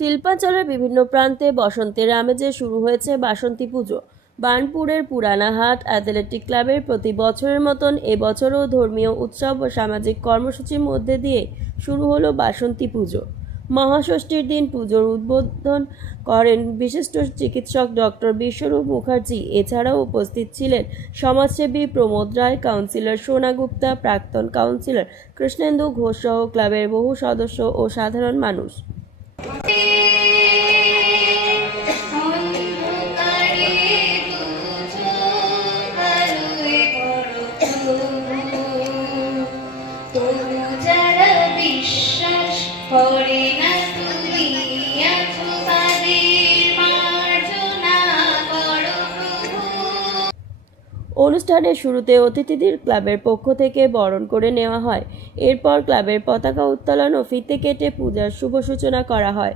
শিল্পাঞ্চলের বিভিন্ন প্রান্তে বসন্তের আমেজে শুরু হয়েছে বাসন্তী পুজো। বার্নপুরের পুরানা হাট অ্যাথলেটিক ক্লাবের প্রতি বছরের মতন এবছরও ধর্মীয় উৎসব ও সামাজিক কর্মসূচির মধ্যে দিয়ে শুরু হলো বাসন্তী পুজো। মহাষষ্ঠীর দিন পুজোর উদ্বোধন করেন বিশিষ্ট চিকিৎসক ডক্টর বিশ্বরূপ মুখার্জি। এছাড়াও উপস্থিত ছিলেন সমাজসেবী প্রমোদ রায়, কাউন্সিলর সোনা গুপ্তা, প্রাক্তন কাউন্সিলর কৃষ্ণেন্দু ঘোষ সহ ক্লাবের বহু সদস্য ও সাধারণ মানুষ। Thank. অনুষ্ঠানের শুরুতে অতিথিদের ক্লাবের পক্ষ থেকে বরণ করে নেওয়া হয়। এরপর ক্লাবের পতাকা উত্তোলন ও ফিতে কেটে পূজার শুভ সূচনা করা হয়।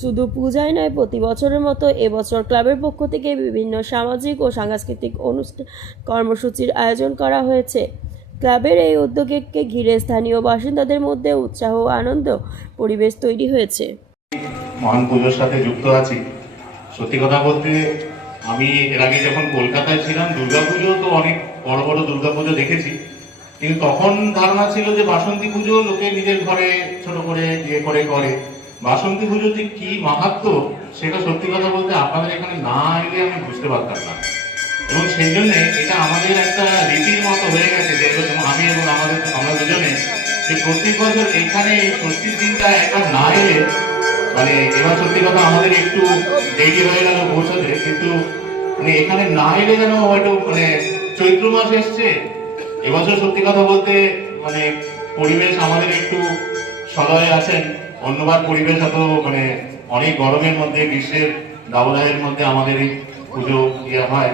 শুধু পূজায় নয়, প্রতি বছরের মতো এবছর ক্লাবের পক্ষ থেকে বিভিন্ন সামাজিক ও সাংস্কৃতিক অনুষ্ঠান কর্মসূচির আয়োজন করা হয়েছে। ক্লাবের এই উদ্যোগকে ঘিরে স্থানীয় বাসিন্দাদের মধ্যে উৎসাহ ও আনন্দ পরিবেশ তৈরি হয়েছে। মহান পুজোর সাথে যুক্ত আছি। সত্যি কথা বলতে, আমি এর আগে যখন কলকাতায় ছিলাম দুর্গাপুজো তো অনেক বড় বড় দুর্গাপুজো দেখেছি। কিন্তু তখন ধারণা ছিল যে বাসন্তী পুজো লোকে নিজের ঘরে ছোট করে ইয়ে করে করে। বাসন্তী পুজো যে কি মাহাত্ম, সেটা সত্যি কথা বলতে আপনাদের এখানে না এলে আমি বুঝতে পারতাম না। এবং সেই জন্য এটা আমাদের একটা রীতির মতো হয়ে গেছে যে আমি এবং আমাদের আমরা দুজনে যে প্রতি বছর এখানে এই ষষ্ঠীর দিনটা একবার না এলে মানে এবার সত্যি কথা আমাদের একটু দেরি হয়ে গেল পৌঁছাতে, কিন্তু মানে এখানে না এলে যেন হয়তো মানে চৈত্র মাস এসছে। এবছর সত্যি কথা বলতে মানে পরিবেশ আমাদের একটু সদয় আছেন। অন্যবার পরিবেশ এত মানে অনেক গরমের মধ্যে, গ্রীষ্মের দাবদাহের মধ্যে আমাদের এই পুজো ইয়ে হয়।